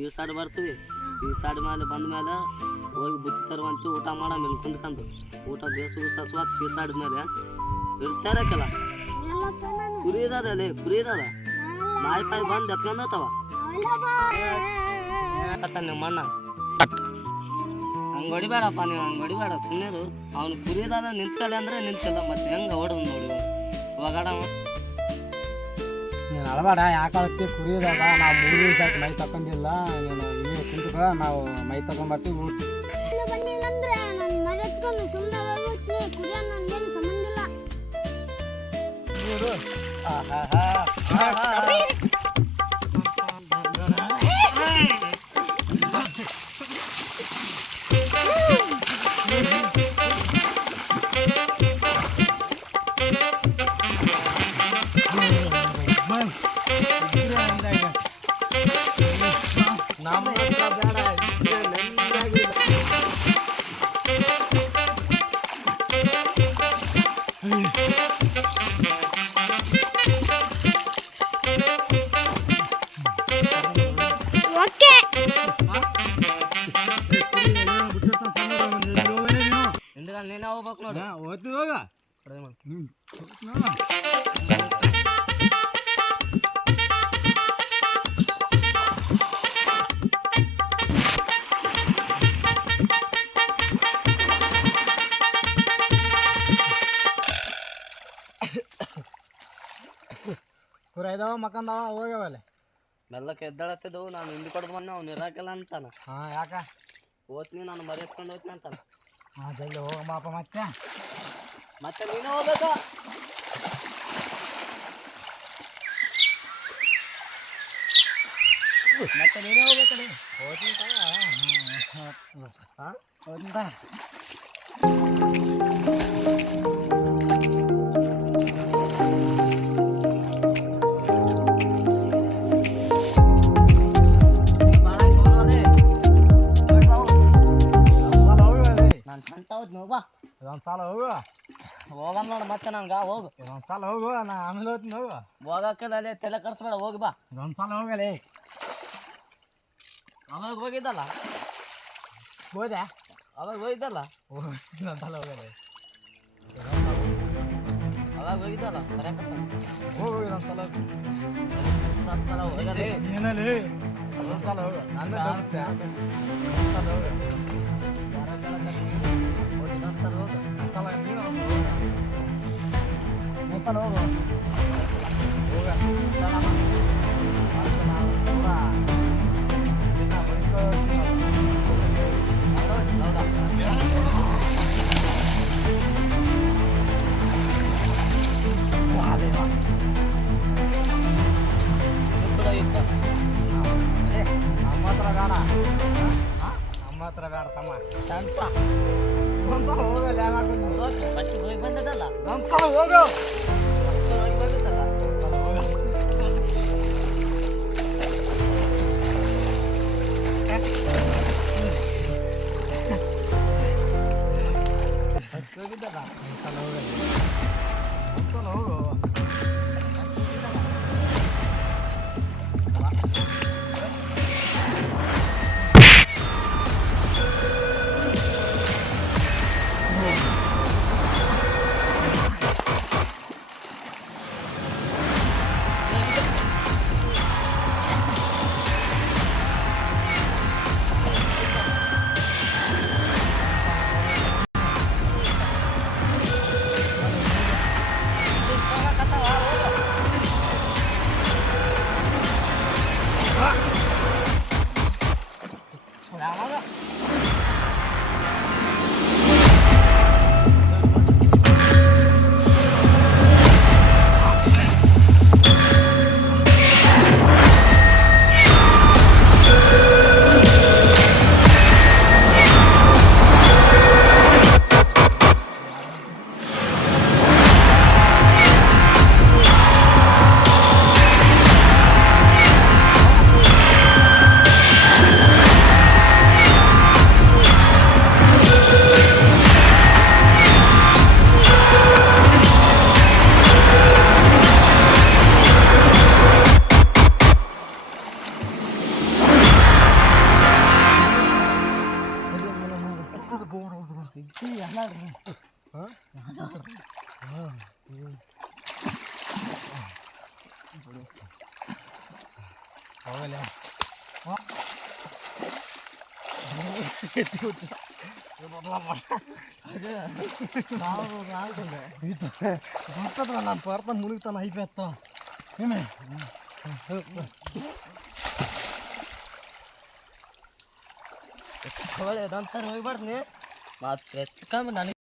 ಈ ಸೈಡ್ ಬರ್ತೀವಿ. ಈ ಸೈಡ್ ಮೇಲೆ ಬಂದ ಮೇಲೆ ಹೋಗಿ ಬುತ್ತಿ ತರುವಂತೆ ಊಟ ಮಾಡ ಮೇಲೆ ಕುಂದ್ಕಂದು ಊಟ ಬೇಸು ಸಸ್ವಾತ್ ಈ ಸೈಡ್ ಮೇಲೆ ಇರ್ತಾರಕ್ಕಲ್ಲ ಕುರಿ ಇದಾದ ಅಲ್ಲಿ ಕುರಿ ಇದಾದ ನಾಯಿ ಪಾಯಿ ಬಂದು ಎತ್ಕೊಂಡತ್ತವ ನಿಮ್ಮ ಅಣ್ಣ ಹಂಗೆ ಹೊಡಿಬೇಡಪ್ಪ ನೀವು ಹಂಗೆ ಹೊಡಿಬೇಡ ಸುಮ್ಮನೆ ಅವ್ನು ಕುರಿ ಇದಾದ ನಿಂತ್ಕಲ್ಲ ಅಂದ್ರೆ ನಿಂತಿಲ್ಲ ಮತ್ತೆ ಹೆಂಗೆ ಹೊಡೆದು ನೋಡಿ ಇವಾಗ ನೀನು ಅಳಬೇಡ ಯಾಕೆ ಕುರಿಯೋದಾಗ ನಾವು 3 ದಿವಸ ಆಯ್ತು ಮೈ ತಗೊಂಡಿಲ್ಲ ನೀನು ಇಲ್ಲಿ ಕುಂತ್ಕೊ ನಾವು ಮೈ ತಗೊಂಡ್ಬರ್ತೀವಿ ಊಟ ನೀನೇ ಹೋಗ್ಬೇಕು ನೋಡಿ ಓದ್ತಿ ಹೋಗ ಕುರಿ ಇದಾವ ಮಕ್ಕಂದವ ಹೋಗ್ಯಾವಲ್ಲ ಮೆಲ್ಲಕ್ಕೆ ಎದ್ದಾಳತ್ತಿದ್ದವು ನಾನು ಹಿಂದಿ ಕೊಡ್ದು ಬಂದೆ ಅವ್ನು ಇರಾಕಿಲ್ಲ ಅಂತಾನ ಯಾಕ ಓದ್ತೀನಿ ನಾನು ಮರಿ ಎತ್ಕೊಂಡು ಹೋಗ್ತೀನಿ ಅಂತಾನ ಜಲ್ದಿ ಹೋಗಮ್ಮಪ್ಪ ಮತ್ತೆ ನೀನೇ ಹೋಗ್ಬೇಕು ಮತ್ತೆ ನೀನೇ ಹೋಗ್ಬೇಕಡೆ ಹೋಗ್ತೀನಿ ಇದೊಂದ್ಸಲ ಹೋಗು ಹೋಗಮ್ಮ ನೋಡು ಮತ್ತೆ ನಂಗೆ ಹೋಗು ಇದೊಂದ್ಸಲ ಹೋಗು ನಾ ಆಮೇಲೆ ಹೋಗ್ತೀನಿ ಹೋಗು ಹೋಗಕ್ಕೆ ಅಲ್ಲೇ ತಲೆ ಕರ್ಸ್ಬೇಡ ಹೋಗಿ ಬಾ ಇದೊಂದ್ಸಲ ಹೋಗಲಿ ಅವಾಗ ಹೋಗಿದ್ದಲ್ಲ ಹೋದೆ ಅವಾಗ ಹೋಗಿದ್ದಲ್ಲ ಇನ್ನೊಂದ್ಸಲ ಹೋಗಲಿ ಅವಾಗ ಹೋಗಿದ್ದಲ್ಲ ಹೋಗು ಇದೊಂದ್ಸಲ ಹೋಗಲಿ ಏನಲ್ಲಿ ಅದೊಂದ್ಸಲ ಹೋಗು ನನ್ನ ಹೋಗುತ್ತೆ ಒಂದ್ಸಲ ಹೋಗು ಒಂದ್ಸಲ ನೀನು ಒಂದ್ಸಲ ಹೋಗು ಹೋಗ ನಮ್ಮ ಹತ್ರ ಬೇಡ ತಮ್ಮ ಶಾಂತ ಒಂದ್ಸಲ ಹೋಗಲ್ಲ ಫಸ್ಟ್ ಹೋಗಿ ಬಂದದಲ್ಲ ಒಂದ್ಸಲ ಹೋಗು ಹೋಗಿ ಬಂದದಲ್ಲ ಹೋಗಿದ್ದಲ್ಲ ಒಂದ್ಸಲ ಹೋಗಲ್ಲ ಒಂದ್ಸಲ ಹೋಗು ಹೋಗಲ್ಲ ನಾನು ಬರ್ತ ಮುಳುಗ್ತಾನ ಐಪತ್ತ ಹೋಗ್ಬಾರ್ದು ಮತ್ತೆ ನನಗೆ